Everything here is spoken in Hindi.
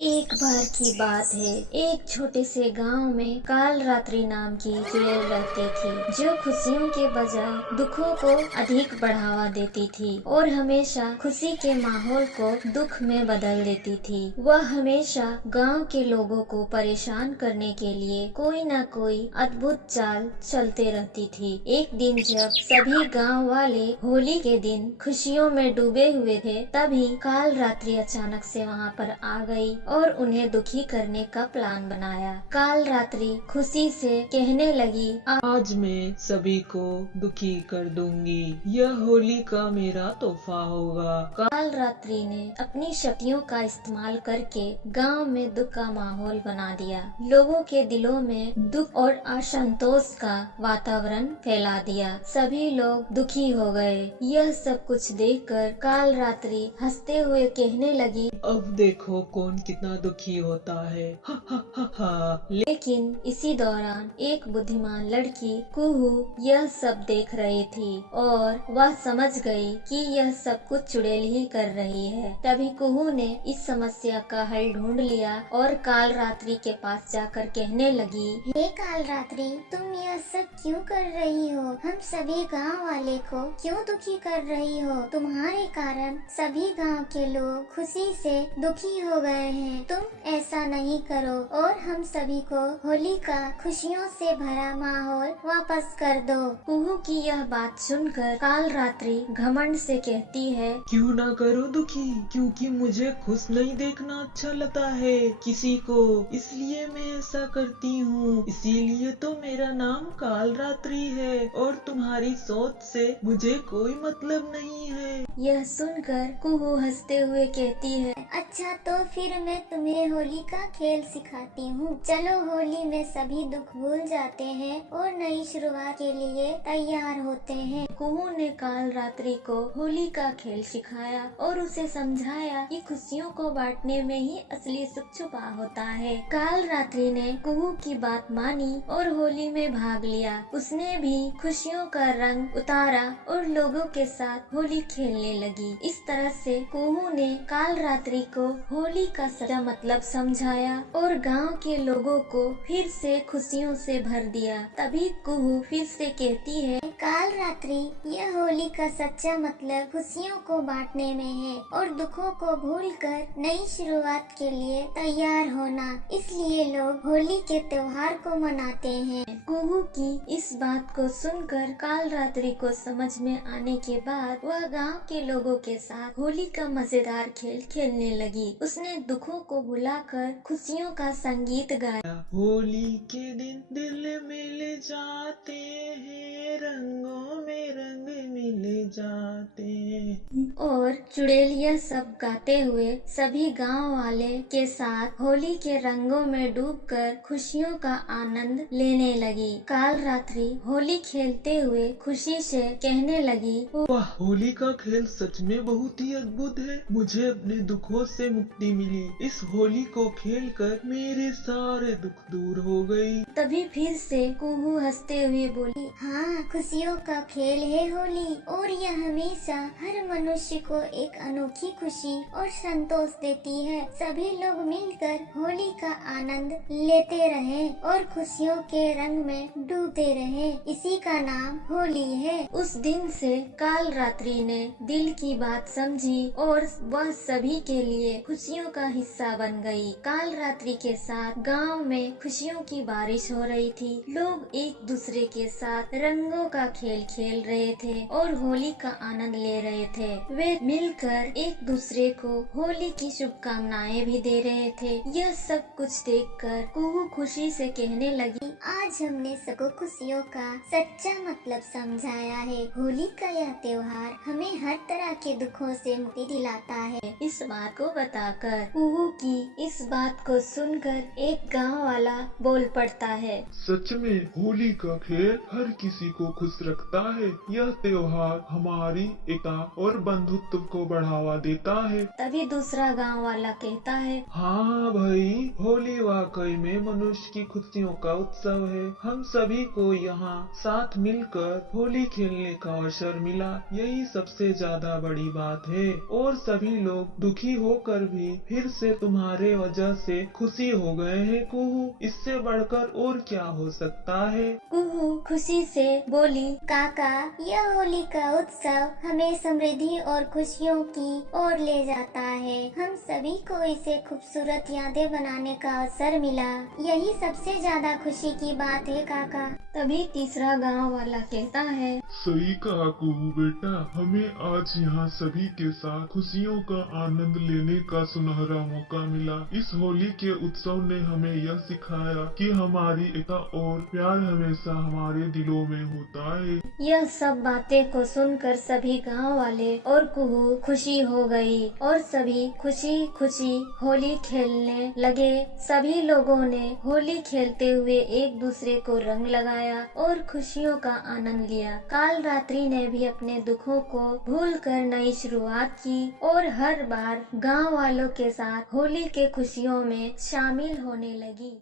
एक बार की बात है। एक छोटे से गांव में काल रात्रि नाम की चुड़ैल रहती थी, जो खुशियों के बजाय दुखों को अधिक बढ़ावा देती थी और हमेशा खुशी के माहौल को दुख में बदल देती थी। वह हमेशा गांव के लोगों को परेशान करने के लिए कोई न कोई अद्भुत चाल चलते रहती थी। एक दिन जब सभी गांव वाले होली के दिन खुशियों में डूबे हुए थे, तभी काल रात्रि अचानक से वहां पर आ गई और उन्हें दुखी करने का प्लान बनाया। काल रात्रि खुशी से कहने लगी, आज मैं सभी को दुखी कर दूंगी। यह होली का मेरा तोहफा होगा। काल रात्रि ने अपनी शक्तियों का इस्तेमाल करके गांव में दुख का माहौल बना दिया। लोगों के दिलों में दुख और असंतोष का वातावरण फैला दिया। सभी लोग दुखी हो गए। यह सब कुछ देखकर काल रात्रि हंसते हुए कहने लगी, अब देखो कौन कितना दुखी होता है। हा हा हा हा। लेकिन इसी दौरान एक बुद्धिमान लड़की कुहू यह सब देख रही थी और वह समझ गई कि यह सब कुछ चुड़ैल ही कर रही है। तभी कुहू ने इस समस्या का हल ढूंढ लिया और काल रात्रि के पास जाकर कहने लगी, हे काल रात्रि, तुम यह सब क्यों कर रही हो? हम सभी गांव वाले को क्यों दुखी कर रही हो? तुम्हारे कारण सभी गांव के लोग खुशी से दुखी हो गए हैं। तुम ऐसा नहीं करो और हम सभी को होली का खुशियों से भरा माहौल वापस कर दो। कुहू की यह बात सुनकर काल रात्रि घमंड से कहती है, क्यों ना करो दुखी, क्योंकि मुझे खुश नहीं देखना अच्छा लगता है किसी को, इसलिए मैं ऐसा करती हूँ। इसीलिए तो मेरा नाम काल रात्रि है और तुम्हारी सोच से मुझे कोई मतलब नहीं है। यह सुनकर कुहू हंसते हुए कहती है, अच्छा तो फिर मैं तुम्हें होली का खेल सिखाती हूँ। चलो होली में सभी दुख भूल जाते हैं और नई शुरुआत के लिए तैयार होते हैं। कुहू ने काल रात्रि को होली का खेल सिखाया और उसे समझाया कि खुशियों को बांटने में ही असली सुख छुपा होता है। काल रात्रि ने कुहू की बात मानी और होली में भाग लिया। उसने भी खुशियों का रंग उतारा और लोगों के साथ होली खेलने लगी। इस तरह से कुहू ने काल रात्रि को होली का सच्चा मतलब समझाया और गांव के लोगों को फिर से खुशियों से भर दिया। तभी कुहू फिर से कहती है, काल रात्रि, यह होली का सच्चा मतलब खुशियों को बांटने में है और दुखों को भूलकर नई शुरुआत के लिए तैयार होना। इसलिए लोग होली के त्योहार को मनाते हैं। कुहू की इस बात को सुनकर काल रात्रि को समझ में आने के बाद वह गांव के लोगों के साथ होली का मजेदार खेल खेलने लगी। उसने दुखों को भुलाकर खुशियों का संगीत गाया। होली के दिन दिल मिल जाते हैं, रंगों में रंग मिल जाते हैं। और चुड़ैल यह सब गाते हुए सभी गांव वाले के साथ होली के रंगों में डूबकर खुशियों का आनंद लेने लगी। काल रात्रि होली खेलते हुए खुशी से कहने लगी, वाह, होली का खेल सच में बहुत ही अद्भुत है। मुझे अपने दुखों से मुक्ति मिली। इस होली को खेलकर मेरे सारे दुख दूर हो गई। तभी फिर से कुहू हंसते हुए बोली, हाँ, खुशियों का खेल है होली और यह हमेशा हर मनुष्य को एक अनोखी खुशी और संतोष देती है। सभी लोग मिलकर होली का आनंद लेते रहे और खुशियों के रंग में डूबते रहे। इसी का नाम होली है। उस दिन से काल रात्रि ने दिल की बात समझी और वह सभी के लिए खुशियों का हिस्सा बन गई। काल रात्रि के साथ गांव में खुशियों की बारिश हो रही थी। लोग एक दूसरे के साथ रंगों का खेल खेल रहे थे और होली का आनंद ले रहे थे। वे मिलकर एक दूसरे को होली की शुभकामनाएं भी दे रहे थे। यह सब कुछ देखकर कुहू खुशी से कहने लगी, आज हमने सबको खुशियों का सच्चा मतलब समझाया है। होली का यह त्योहार हमें हर तरह के दुखों से मुक्ति दिलाता है। इस बात को बताकर कुहू की इस बात को सुनकर एक गांव वाला बोल पड़ता है, सच में होली का खेल हर किसी को खुश रखता है। यह त्योहार हमारी एकता और बंधुत्व को बढ़ावा देता है। तभी दूसरा गांव वाला कहता है, हाँ भाई, होली वाकई में मनुष्य की खुशियों का उत्सव है। हम सभी को यहाँ साथ मिलकर होली खेलने का अवसर मिला, यही सबसे ज्यादा बड़ी बात है। और सभी लोग दुखी होकर भी फिर से से तुम्हारे वजह से खुशी हो गए हैं कुहू। इससे बढ़कर और क्या हो सकता है। कुहू खुशी से बोली, काका, यह होली का उत्सव हमें समृद्धि और खुशियों की ओर ले जाता है। हम सभी को इसे खूबसूरत यादें बनाने का अवसर मिला, यही सबसे ज्यादा खुशी की बात है काका। तभी तीसरा गांव वाला कहता है, सही कहा कुहू बेटा, हमें आज यहाँ सभी के साथ खुशियों का आनंद लेने का सुनहरा मौका मिला। इस होली के उत्सव ने हमें यह सिखाया कि हमारी एकता और प्यार हमेशा हमारे दिलों में होता है। यह सब बातें को सुनकर सभी गांव वाले और कुहू खुशी हो गई और सभी खुशी खुशी होली खेलने लगे। सभी लोगों ने होली खेलते हुए एक दूसरे को रंग लगाया और खुशियों का आनंद लिया। काल रात्रि ने भी अपने दुखों को भूलकर नई शुरुआत की और हर बार गांव वालों के साथ होली के खुशियों में शामिल होने लगी।